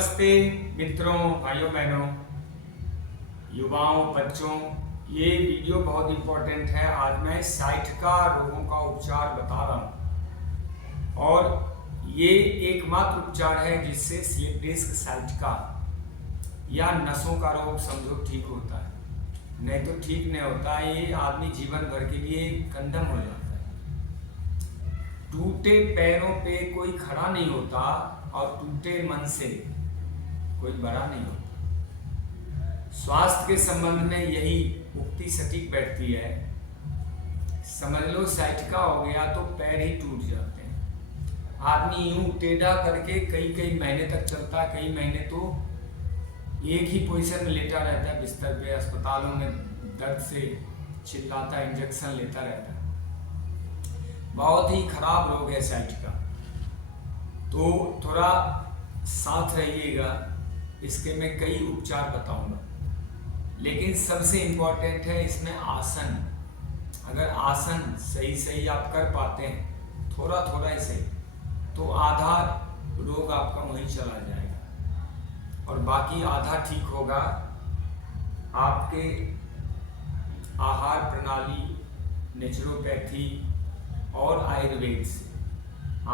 नमस्ते मित्रों, भाइयों बहनों, युवाओं, बच्चों। ये वीडियो बहुत इम्पोर्टेंट है। आज मैं साइटिका रोगों का उपचार बता रहा हूँ और ये एकमात्र उपचार है जिससे स्लिप डिस्क, साइटिका या नसों का रोग समझो ठीक होता है, नहीं तो ठीक नहीं होता। ये आदमी जीवन भर के लिए कंडम हो जाता है। टूटे पैरों पे कोई खड़ा नहीं होता और टूटे मन से कोई बड़ा नहीं होता। स्वास्थ्य के संबंध में यही उक्ति सटीक बैठती है। समझ लो साइटिका हो गया तो पैर ही टूट जाते हैं। आदमी यूं टेढ़ा करके कई कई महीने तक चलता है, कई महीने तो एक ही पोजीशन में लेटा रहता है बिस्तर पे, अस्पतालों में दर्द से चिल्लाता है, इंजेक्शन लेता रहता है। बहुत ही खराब रोग है साइटिका, तो थोड़ा साथ रहिएगा। इसके मैं कई उपचार बताऊंगा, लेकिन सबसे इम्पोर्टेंट है इसमें आसन। अगर आसन सही सही आप कर पाते हैं, थोड़ा थोड़ा ही सही, तो आधा रोग आपका वहीं चला जाएगा और बाकी आधा ठीक होगा आपके आहार प्रणाली, नेचुरोपैथी और आयुर्वेद से।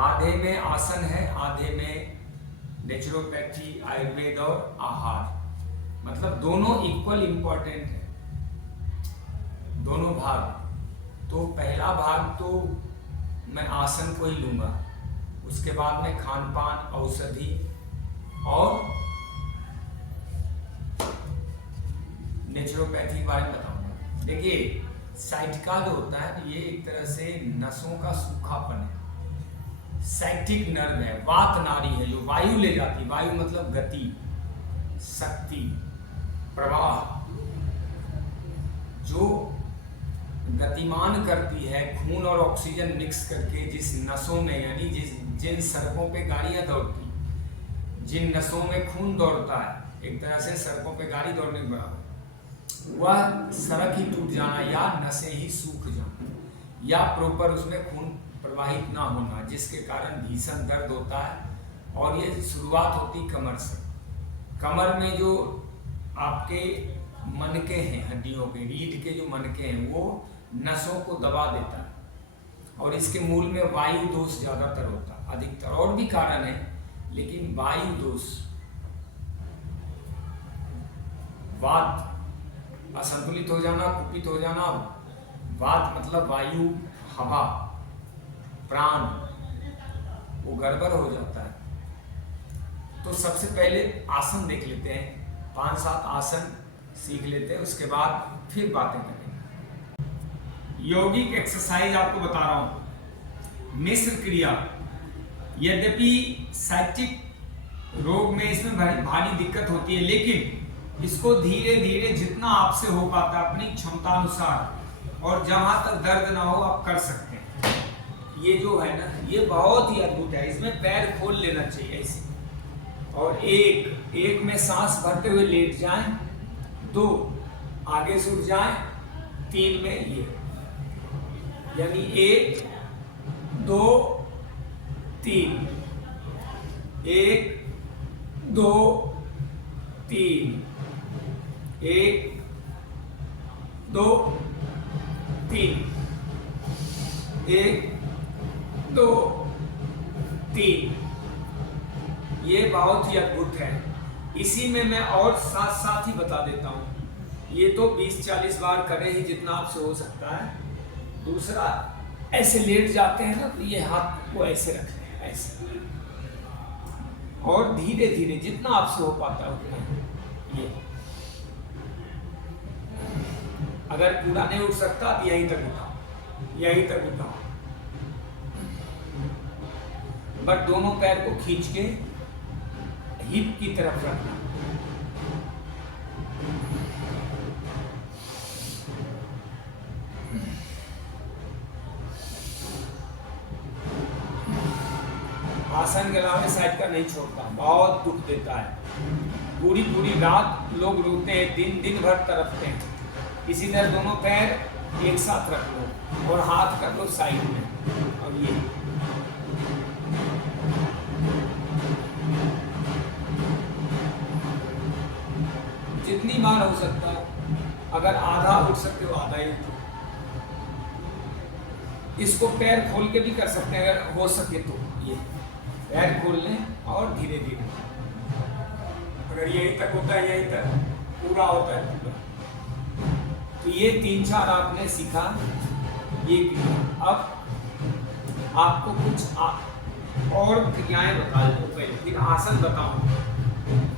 आधे में आसन है, आधे में नेचुरोपैथी, आयुर्वेद और आहार, मतलब दोनों इक्वल इम्पोर्टेंट है, दोनों भाग। तो पहला भाग तो मैं आसन को ही लूंगा, उसके बाद में खान पान, औषधि और नेचुरोपैथी के बारे में बताऊंगा। देखिए, साइटिका जो होता है ये एक तरह से नसों का सूखापन है। साइटिक नर्व है, वात नाड़ी है जो वायु ले जाती है। वायु मतलब गति, शक्ति, प्रवाह, जो गतिमान करती है खून और ऑक्सीजन मिक्स करके जिस नसों में, यानी जिन सड़कों पे गाड़ियां दौड़ती, जिन नसों में खून दौड़ता है, एक तरह से सड़कों पे गाड़ी दौड़ने के बराबर, वह सड़क ही टूट जाना या नसें ही सूख जाना या प्रॉपर उसमें खून प्रवाहित ना होना, जिसके कारण भीषण दर्द होता है। और ये शुरुआत होती कमर से। कमर में जो आपके मनके हैं, हड्डियों के, रीढ़ के जो मनके हैं, वो नसों को दबा देता है और इसके मूल में वायु दोष ज़्यादातर होता है। अधिकतर और भी कारण है, लेकिन वायु दोष, वात असंतुलित हो जाना, कुपित हो जाना। वात मतलब वायु, हवा, प्राण, वो गड़बड़ हो जाता है। तो सबसे पहले आसन देख लेते हैं, 5-7 आसन सीख लेते हैं, उसके बाद फिर बातें करेंगे। यौगिक एक्सरसाइज आपको बता रहा हूं, मिश्र क्रिया। यद्यपि साइटिक रोग में इसमें भारी दिक्कत होती है, लेकिन इसको धीरे धीरे जितना आपसे हो पाता है अपनी क्षमता अनुसार और जहां तक दर्द ना हो आप कर सकते हैं। ये जो है ना, ये बहुत ही अद्भुत है। इसमें पैर खोल लेना चाहिए ऐसे, और एक में सांस भरते हुए लेट जाएं, 2 आगे से उठ जाएं, 3 में ये, यानी 1 2 3, 1 2 3, 1 2 3, 1 2 3। ये बहुत ही अद्भुत है। इसी में मैं और साथ साथ ही बता देता हूँ। ये तो 20-40 बार करें ही जितना आपसे हो सकता है। दूसरा, ऐसे लेट जाते हैं ना, तो ये हाथ को ऐसे रखते हैं, ऐसे, और धीरे धीरे जितना आपसे हो पाता है उतना। ये अगर पूरा नहीं उठ सकता तो यहीं तक उठाओ, यहीं तक उठाओ, बट दोनों पैर को खींच के हिप की तरफ रखना। आसन के अलावा साइटिका नहीं छोड़ता, बहुत दुख देता है। पूरी पूरी रात लोग रोते हैं, दिन भर तड़पते हैं। इसी तरह दोनों पैर एक साथ रख लो और हाथ कर लो साइड में, और ये जितनी बार हो सकता है, अगर आधा उठ सकते हो आधा ही उठो। इसको पैर खोल के भी कर सकते हैं अगर हो सके तो, ये पैर खोल लें और धीरे धीरे, अगर यहीं तक होता है, यहीं तक पूरा होता है पूरा। तो ये 3-4 आपने सीखा, ये किया। अब आपको कुछ और क्रियाएं बता दो पहले, फिर आसन बताऊं।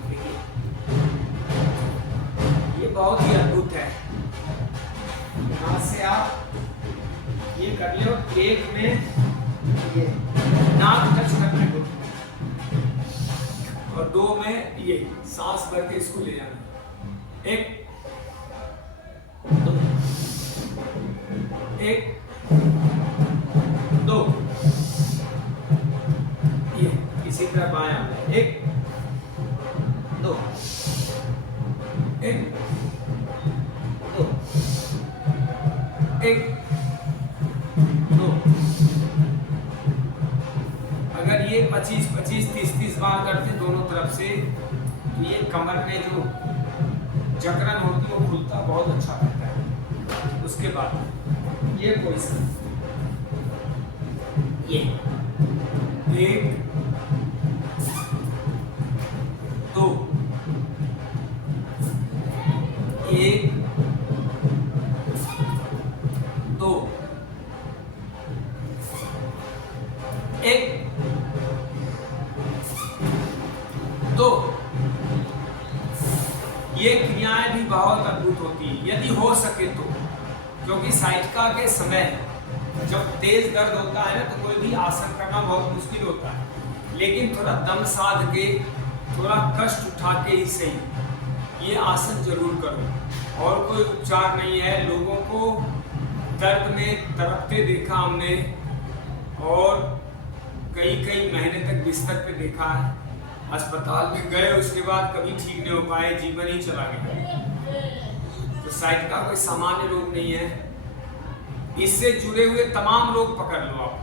देखिए ये बहुत ही अद्भुत है। यहाँ से आप ये कर लो, एक में ये नाक टच करना है और 2 में ये सांस भर के इसको ले जाना। 1 2 1 2, ये इसी तरह बायां में 1 2 1 2 1 2। अगर ये 25-25 30-30 बार करते दोनों तरफ से, तो ये कमर में जो जकड़न होती है वो खुलता बहुत अच्छा रहता है। उसके बाद ये पोजीशन, ये 1 2 1 2 1 2। ये क्रियाएं भी बहुत अद्भुत होती है यदि हो सके तो, क्योंकि साइटिका के समय जब तेज दर्द होता है ना, तो कोई भी आसन करना बहुत मुश्किल होता है, लेकिन थोड़ा दम साध के, थोड़ा कष्ट उठा के ही सही ये आसन जरूर करो। और कोई उपचार नहीं है। लोगों को दर्द में तड़पते देखा हमने, और कई महीने तक बिस्तर पे देखा है, अस्पताल में गए, उसके बाद कभी ठीक नहीं हो पाए, जीवन ही चला गया। तो साइटिका कोई सामान्य रोग नहीं है। इससे जुड़े हुए तमाम रोग पकड़ लो आप,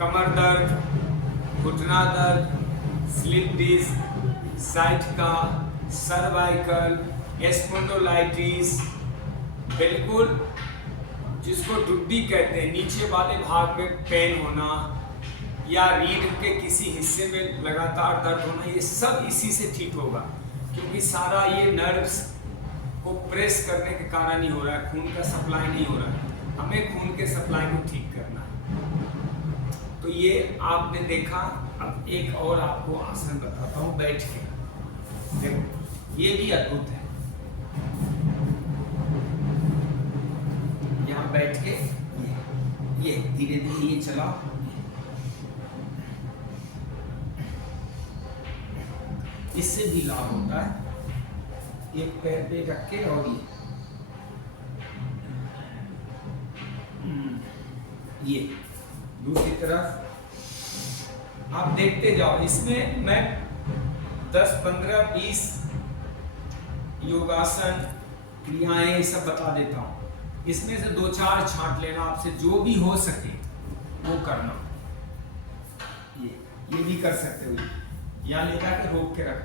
कमर दर्द, घुटना दर्द, स्लिप डिस्क, साइटिका, सर्वाइकल, स्पॉन्डिलोलाइटिस, बिल्कुल जिसको डुड्डी कहते हैं, नीचे वाले भाग में पेन होना या रीढ़ के किसी हिस्से में लगातार दर्द होना, ये सब इसी से ठीक होगा, क्योंकि सारा ये नर्व्स को प्रेस करने के कारण ही हो रहा है, खून का सप्लाई नहीं हो रहा है। हमें खून के सप्लाई को ठीक करना है। तो ये आपने देखा। अब एक और आपको आसन बताता हूँ बैठ के, देखो ये भी अद्भुत है। यहाँ बैठ के ये धीरे धीरे ये चलाओ, इससे भी लाभ होता है। एक पैर पे रख के और ये दूसरी तरफ आप देखते जाओ। इसमें मैं 10, 15, 20 योगासन क्रियाएं सब बता देता हूँ। इसमें से 2-4 छांट लेना, आपसे जो भी हो सके वो करना। ये भी कर सकते हो, यहाँ लेकर के रोक के रख।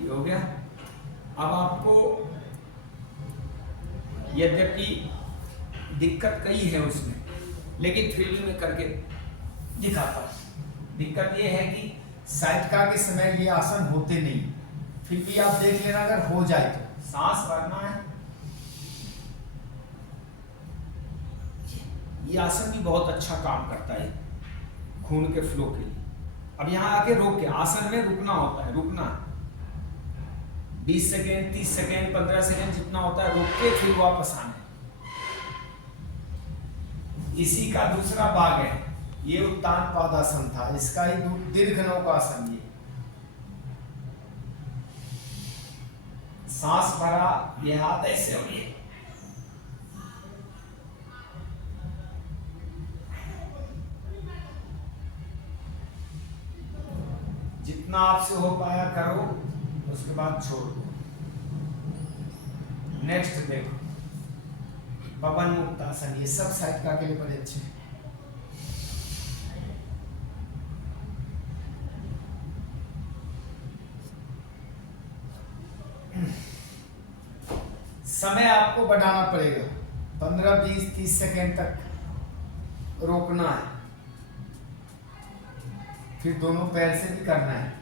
ये हो गया। अब आपको यद्यपि दिक्कत कई है उसमें, लेकिन फिर भी मैं करके दिखाता हूं। दिक्कत ये है कि साइटिका के समय ये आसन होते नहीं, फिर भी आप देख लेना अगर हो जाए तो। सांस भरना है। ये आसन भी बहुत अच्छा काम करता है खून के फ्लो के लिए। अब यहाँ आके रोक के, आसन में रुकना होता है, रुकना 20 सेकेंड, 30 सेकेंड, 15 सेकेंड जितना होता है, रोक के फिर वापस आना। इसी का दूसरा भाग है, ये उत्तान पादासन था, इसका ही दीर्घ नौकासन। ये सांस भरा, ये हाथ ऐसे हो, ये जितना आपसे हो पाया करो, उसके बाद छोड़ दो। नेक्स्ट देखो, पवन मुक्त आसन, ये सब साइटिका के लिए बड़े अच्छे हैं। समय आपको बढ़ाना पड़ेगा, 15, 20, 30 सेकेंड तक रोकना है, फिर दोनों पैर से भी करना है।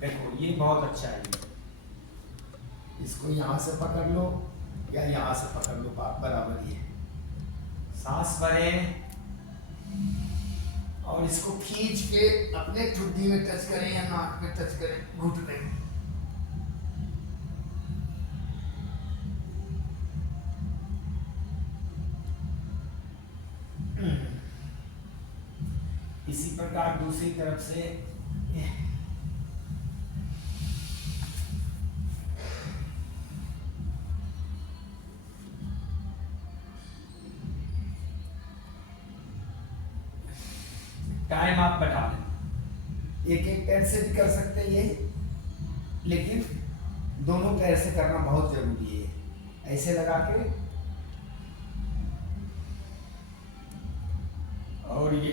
देखो ये बहुत अच्छा है, इसको यहां से पकड़ लो या यहां से पकड़ लो, बराबर ही है। सांस भरें और इसको खींच के अपने ठुड्डी में टच करें या नाक में टच करें, घुटने में। इसी प्रकार दूसरी तरफ से टाइम आप बढ़ा लें, एक एक पैर से भी कर सकते हैं ये, लेकिन दोनों पैर से करना बहुत जरूरी है। ऐसे लगा के और ये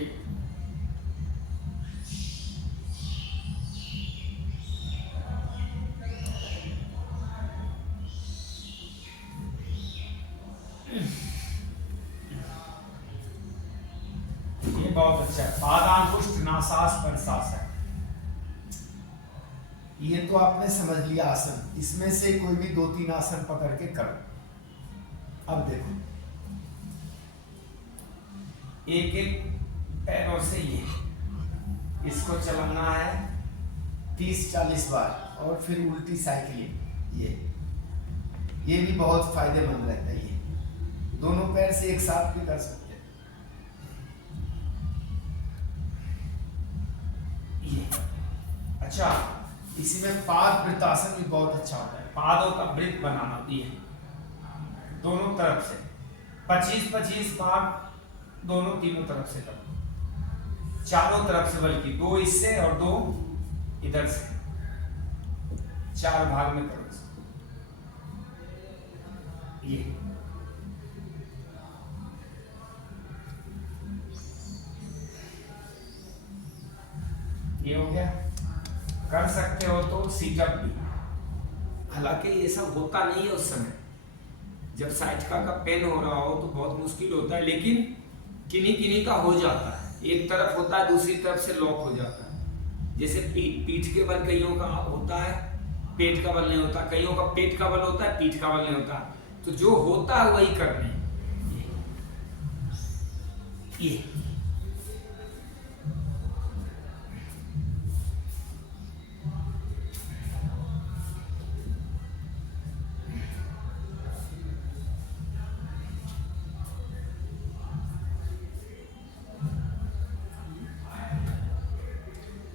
बहुत अच्छा है। पादांगुष्ठ नासास्पर्शासन, ये तो आपने समझ लिया आसन। इसमें से कोई भी 2-3 आसन पकड़ के करो। अब देखो एक एक पैरों से ये इसको चलाना है 30-40 बार, और फिर उल्टी साइकिलिंग, ये भी बहुत फायदेमंद रहता है। ये दोनों पैर से एक साथ भी कर सकते हैं। अच्छा, इसी में पाद वृत्तासन भी बहुत अच्छा होता है। पादों का वृत्त बनाना होती है दोनों तरफ से, 25-25 बार दोनों तीनों तरफ से करो, चारों तरफ से, बल्कि 2 इससे और 2 इधर से, 4 भाग में करो। ये हो गया। कर सकते हो तो सीटअप भी, हालांकि ये सब होता नहीं है उस समय, जब साइटिका का पेन हो रहा हो तो बहुत मुश्किल होता है, लेकिन किन्हीं किन्हीं का हो जाता है। एक तरफ होता है, दूसरी तरफ से लॉक हो जाता है। जैसे पीठ के बल कईयों का होता है, पेट का बल नहीं होता, कईयों का पेट का बल होता है, पीठ का बल नहीं होता। तो जो होता है वही करने। ये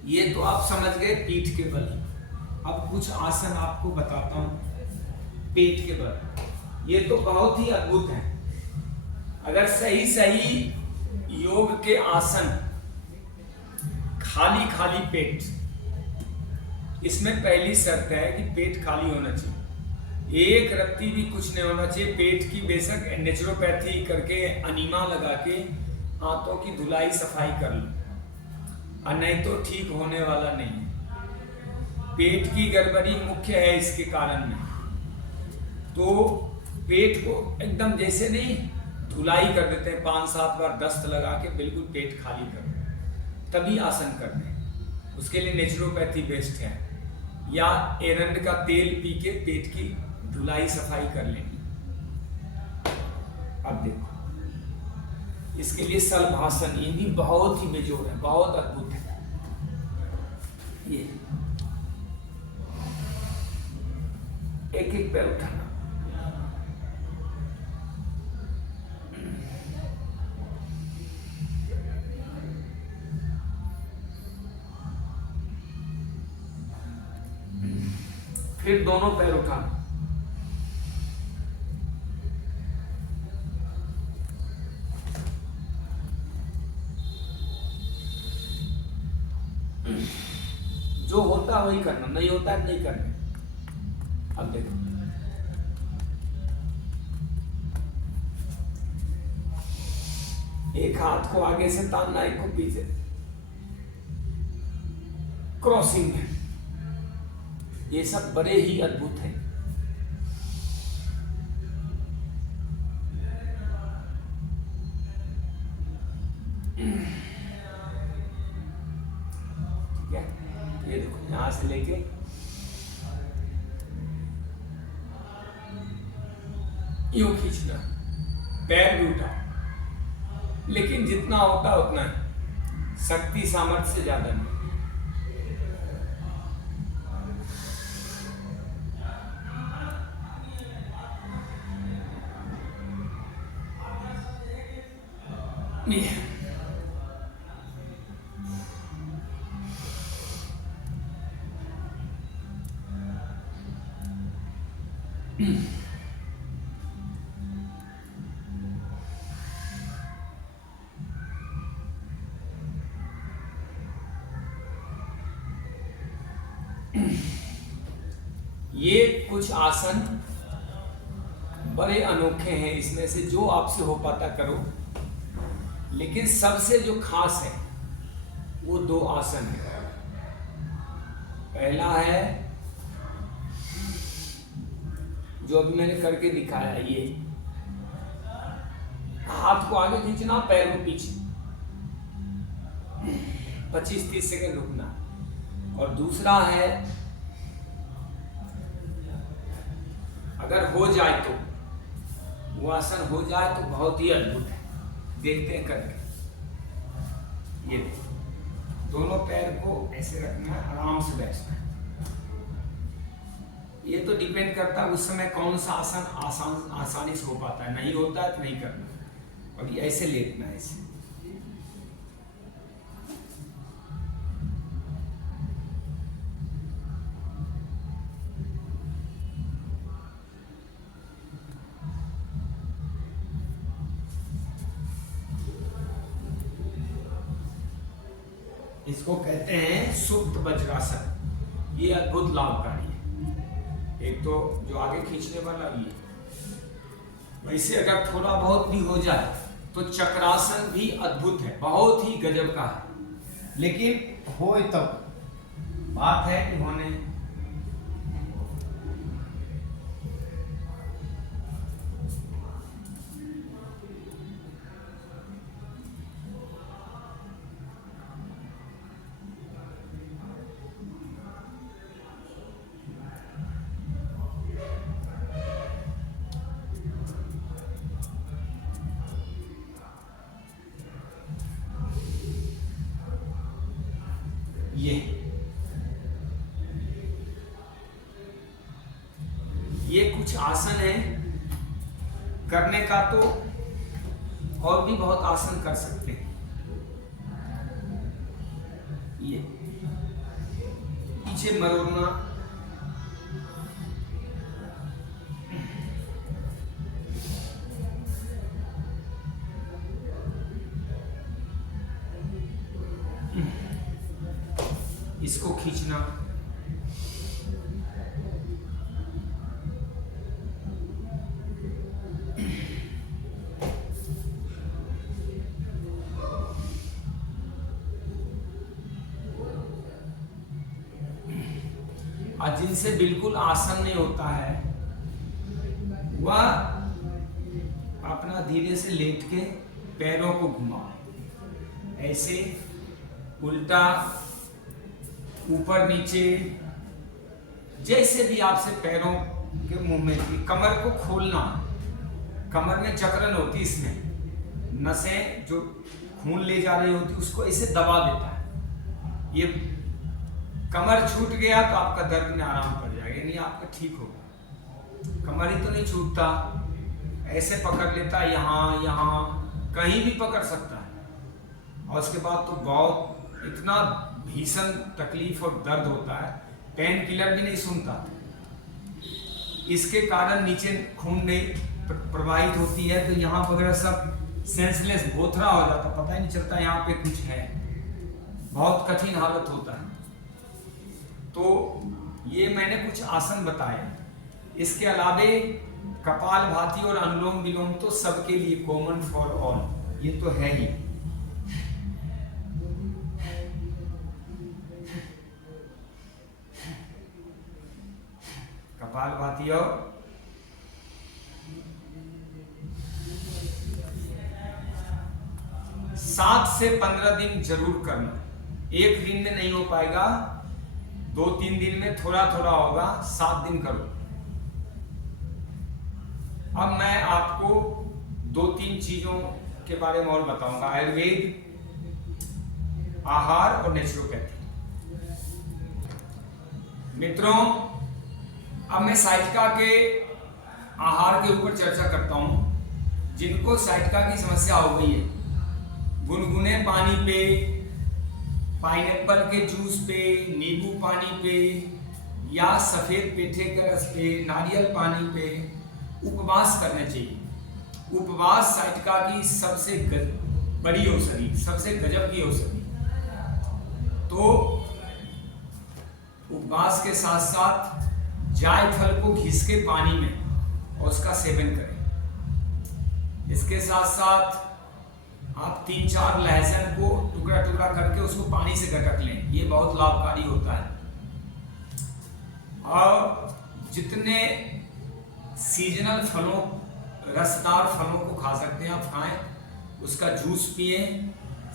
ये तो आप समझ गए पीठ के बल। अब कुछ आसन आपको बताता हूं पेट के बल। ये तो बहुत ही अद्भुत है। अगर सही सही योग के आसन, खाली खाली पेट, इसमें पहली शर्त है कि पेट खाली होना चाहिए, एक रत्ती भी कुछ नहीं होना चाहिए पेट की। बेशक नेचुरोपैथी करके अनीमा लगा के हाथों की धुलाई सफाई कर लो, और नहीं तो ठीक होने वाला नहीं है। पेट की गड़बड़ी मुख्य है इसके कारण में। तो पेट को एकदम जैसे नहीं धुलाई कर देते हैं 5-7 बार दस्त लगा के, बिल्कुल पेट खाली कर तभी आसन करते हैं। उसके लिए नेचुरोपैथी बेस्ट है, या एरंड का तेल पी के पेट की धुलाई सफाई कर लेनी। अब देखो इसके लिए सलभासन, ये भी बहुत ही बेजोड़ है, बहुत अद्भुत है। ये एक एक पैर उठाना, फिर दोनों पैर उठाना, जो होता है वही करना, नहीं होता है नहीं करना। अब देखो एक हाथ को आगे से तानना, एक को पीछे, क्रॉसिंग में। ये सब बड़े ही अद्भुत हैं। ठीक है, ये देखो यहां से लेके यूं खींचना, पैर भी उठा, लेकिन जितना होता उतना है, शक्ति सामर्थ्य से ज्यादा नहीं। ये कुछ आसन बड़े अनोखे हैं, इसमें से जो आपसे हो पाता करो, लेकिन सबसे जो खास है वो दो आसन है। पहला है जो अभी मैंने करके दिखाया, ये हाथ को आगे खींचना, पैर को पीछे, 25-30 सेकंड रुकना। और दूसरा है, अगर हो जाए तो वो आसन हो जाए तो बहुत ही अद्भुत है। देखते हैं करके। ये दोनों पैर को ऐसे रखना है, आराम से बैठना है। ये तो डिपेंड करता है उस समय कौन सा आसन आसानी से हो पाता है, नहीं होता है तो नहीं करना। और ये ऐसे लेटना है, ऐसे। इसको कहते हैं सुप्त वज्रासन। ये अद्भुत लाभकारी है। एक तो जो आगे खींचने वाला ये, वैसे अगर थोड़ा बहुत भी हो जाए तो चक्रासन भी अद्भुत है, बहुत ही गजब का है। लेकिन हो तब बात है कि होने। ये कुछ आसन है करने का, तो और भी बहुत आसन कर सकते हैं। ये पीछे मरोड़ना, इसको खींचना, और जिनसे बिल्कुल आसन नहीं होता है वह अपना धीरे से लेट के पैरों को घुमाओ, ऐसे उल्टा, ऊपर नीचे, जैसे भी आपसे पैरों के मूवमेंट की। कमर को खोलना, कमर में जकड़न होती, इसमें नसें जो खून ले जा रही होती उसको ऐसे दबा देता है। ये कमर छूट गया तो आपका दर्द में आराम पड़ जाएगा, यानी आपका ठीक होगा। कमर ही तो नहीं छूटता, ऐसे पकड़ लेता है, यहाँ यहाँ कहीं भी पकड़ सकता है। और उसके बाद तो बहुत इतना भीषण तकलीफ और दर्द होता है, पेन किलर भी नहीं सुनता। इसके कारण नीचे खून नहीं प्रवाहित होती है, तो यहाँ वगैरह सब सेंसलेस भोथरा हो जाता, पता ही नहीं चलता यहाँ पे कुछ है। बहुत कठिन हालत होता है। तो ये मैंने कुछ आसन बताए। इसके अलावे कपालभाति और अनुलोम विलोम तो सबके लिए कॉमन फॉर ऑल, ये तो है ही। कपालभाति और 7 से 15 दिन जरूर करना। एक दिन में नहीं हो पाएगा, 2-3 दिन में थोड़ा थोड़ा होगा, 7 दिन करो। अब मैं आपको 2-3 चीजों के बारे में और बताऊंगा, आयुर्वेद, आहार और नेचुरोपैथी। मित्रों, अब मैं साइटिका के आहार के ऊपर चर्चा करता हूं। जिनको साइटिका की समस्या हो गई है, गुनगुने पानी पे, पाइनएप्पल के जूस पे, नींबू पानी पे या सफेद पेठे के रस पे, नारियल पानी पे उपवास करना चाहिए। उपवास साइटिका की सबसे बड़ी औषधि, सबसे गजब की औषधि। तो उपवास के साथ साथ जायफल को घिस के पानी में और उसका सेवन करें। इसके साथ साथ आप 3-4 लहसुन को टुकड़ा टुकड़ा करके उसको पानी से गटक लें, ये बहुत लाभकारी होता है। और जितने सीजनल फलों, रसदार फलों को खा सकते हैं आप खाएं, उसका जूस पिए।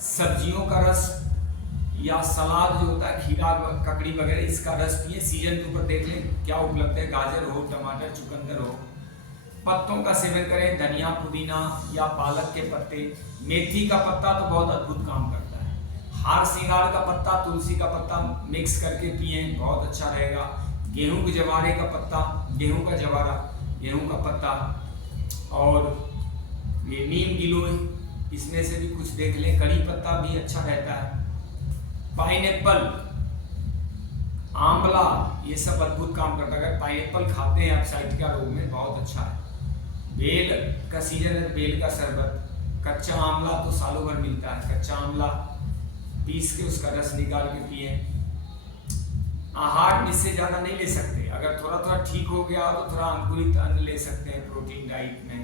सब्जियों का रस या सलाद जो होता है, खीरा, ककड़ी वगैरह, इसका रस पिए। सीजन के ऊपर देख लें क्या उपलब्ध है, गाजर हो, टमाटर, चुकंदर हो। पत्तों का सेवन करें, धनिया, पुदीना या पालक के पत्ते। मेथी का पत्ता तो बहुत अद्भुत काम करता है। हार सिंगार का पत्ता, तुलसी का पत्ता मिक्स करके पिए, बहुत अच्छा रहेगा। गेहूं के जवारे का पत्ता, गेहूं का जवारा, गेहूं का पत्ता, और ये नीम गिलोय, इसमें से भी कुछ देख लें। कड़ी पत्ता भी अच्छा रहता है। पाइनएप्पल, आंवला, ये सब अद्भुत काम करता है। अगर पाइनएप्पल खाते हैं आप साइटिका रोग में, बहुत अच्छा है। बेल का सीजन है, बेल का शरबत। कच्चा आंवला तो सालों भर मिलता है, कच्चा आंवला पीस के उसका रस निकाल के पिए। आहार इससे ज़्यादा नहीं ले सकते। अगर थोड़ा थोड़ा ठीक हो गया तो थोड़ा अंकुरित अन्न ले सकते हैं प्रोटीन डाइट में,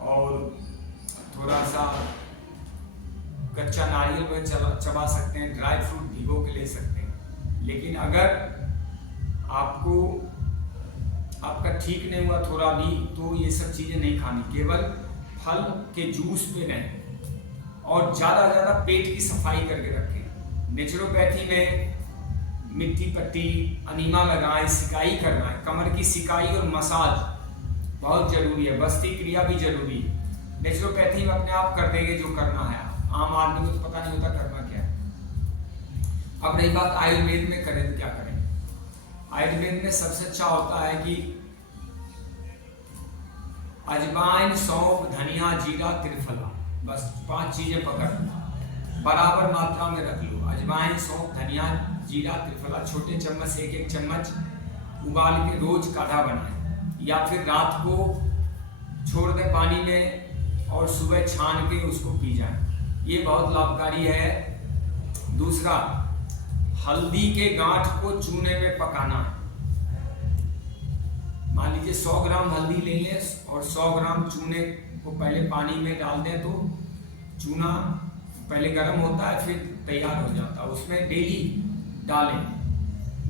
और थोड़ा सा कच्चा नारियल में चबा सकते हैं, ड्राई फ्रूट भिगो के ले सकते हैं। लेकिन अगर आपका ठीक नहीं हुआ थोड़ा भी, तो ये सब चीज़ें नहीं खानी। केवल फल के जूस पे रहें और ज़्यादा ज़्यादा पेट की सफाई करके रखें। नेचुरोपैथी में मिट्टी पट्टी, अनीमा लगाएं, सिकाई करना है। कमर की सिकाई और मसाज बहुत जरूरी है, बस्ती क्रिया भी जरूरी है। नेचुरोपैथी में अपने आप कर देंगे जो करना है। आम आदमी को तो पता नहीं होता करना क्या है। अब रही बात आयुर्वेद में करें तो क्या करें। आयुर्वेद में सबसे अच्छा होता है कि अजवाइन, सौंफ, धनिया, जीरा, त्रिफला, बस 5 चीजें पकड़ बराबर मात्रा में रख लो। अजवाइन, सौंफ, धनिया, जीरा, त्रिफला छोटे चम्मच से 1-1 चम्मच उबाल के रोज काढ़ा बनाएं, या फिर रात को छोड़ दें पानी में और सुबह छान के उसको पी जाएं। ये बहुत लाभकारी है। दूसरा, हल्दी के गांठ को चूने में पकाना है। मान लीजिए 100 ग्राम हल्दी ले लें और 100 ग्राम चूने को पहले पानी में डाल दें, तो चूना पहले गर्म होता है फिर तैयार हो जाता है। उसमें डेली डालें।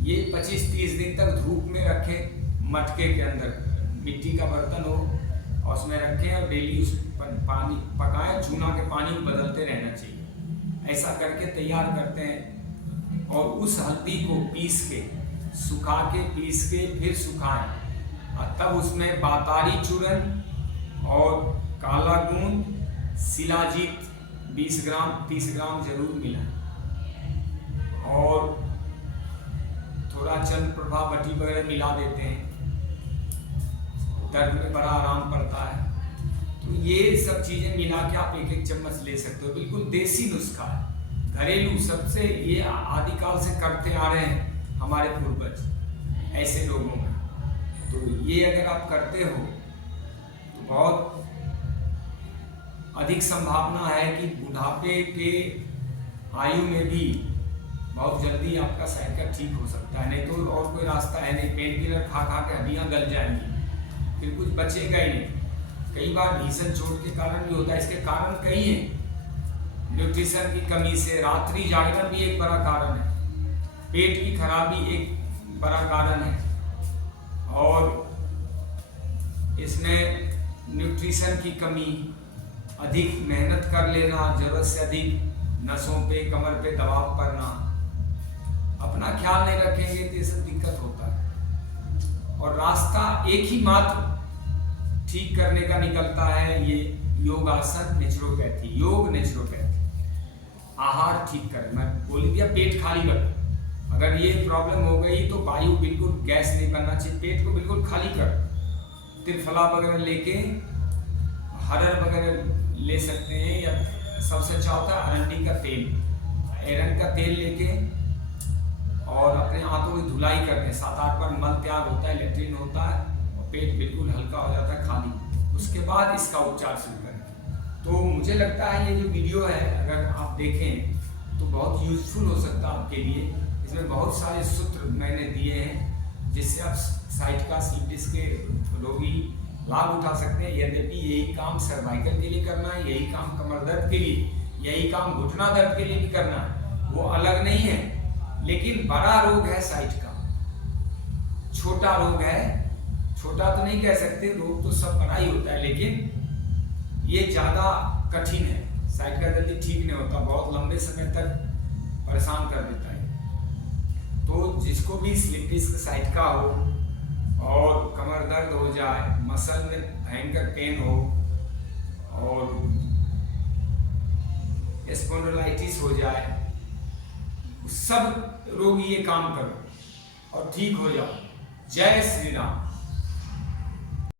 ये 25-30 दिन तक धूप में रखें, मटके के अंदर मिट्टी का बर्तन हो और उसमें रखें और डेली उस पानी पकाएं। चूना के पानी को बदलते रहना चाहिए। ऐसा करके तैयार करते हैं और उस हल्दी को पीस के, सुखा के, पीस के फिर सुखाएं, और तब उसमें बातारी चूर्ण और काला गूंद, शिलाजीत 20 ग्राम 30 ग्राम जरूर मिलाएं, और थोड़ा चंद्रप्रभा बटी वगैरह मिला देते हैं। दर्द में बड़ा आराम पड़ता है। तो ये सब चीजें मिला के आप 1-1 चम्मच ले सकते हो। बिल्कुल देसी नुस्खा है, घरेलू, सबसे ये आदिकाल से करते आ रहे हैं हमारे पूर्वज ऐसे रोगों में। तो ये अगर आप करते हो तो बहुत अधिक संभावना है कि बुढ़ापे के आयु में भी बहुत जल्दी आपका साइकिल ठीक हो सकता है, नहीं तो और कोई रास्ता है नहीं। पेन किलर खा खा के हड्डियाँ गल जाएंगी, फिर कुछ बचेगा ही नहीं। कई बार भीषण चोट के कारण भी होता है। इसके कारण कई हैं। न्यूट्रिशन की कमी से रात्रि जागरण भी एक बड़ा कारण है, पेट की खराबी एक बड़ा कारण है, और इसमें न्यूट्रिशन की कमी, अधिक मेहनत कर लेना, जरूरत से अधिक नसों पे कमर पे दबाव करना, अपना ख्याल नहीं रखेंगे तो ये सब दिक्कत होता है। और रास्ता एक ही मात्र ठीक करने का निकलता है, ये योगासन, नेचुरोपैथी। योग नेचुरोपैथी, आहार ठीक करें। मैं बोल दिया पेट खाली रख। अगर ये प्रॉब्लम हो गई तो वायु बिल्कुल, गैस नहीं बनना चाहिए, पेट को बिल्कुल खाली कर। त्रिफला वगैरह लेके, हरड़ वगैरह ले सकते हैं, या सबसे अच्छा होता है अरंडी का तेल, एरंड का तेल लेके और अपने हाथों की धुलाई करते हैं। 7-8 बार मल त्याग होता है, लेट्रिन होता है, और पेट बिल्कुल हल्का हो जाता है, खाली। उसके बाद इसका उपचार शुरू करें। तो मुझे लगता है ये जो वीडियो है, अगर आप देखें तो बहुत यूजफुल हो सकता है आपके लिए। इसमें बहुत सारे सूत्र मैंने दिए हैं जिससे आप साइटिका स्लिप डिस्क के रोगी लाभ उठा सकते हैं। यद्यपि यही काम सर्वाइकल के लिए करना है, यही काम कमर दर्द के लिए, यही काम घुटना दर्द के लिए भी करना है, वो अलग नहीं है। लेकिन बड़ा रोग है साइटिका, छोटा रोग है, छोटा तो नहीं कह सकते, रोग तो सब बड़ा ही होता है, लेकिन ये ज़्यादा कठिन है। साइटिका जल्दी ठीक नहीं होता, बहुत लंबे समय तक परेशान कर देता है। तो जिसको भी स्लिप डिस्क साइटिका हो और कमर दर्द हो जाए, मसल में भयंकर पेन हो और स्पॉन्डिलाइटिस हो जाए, सब रोगी ये काम करो और ठीक हो जाओ। जय श्री राम।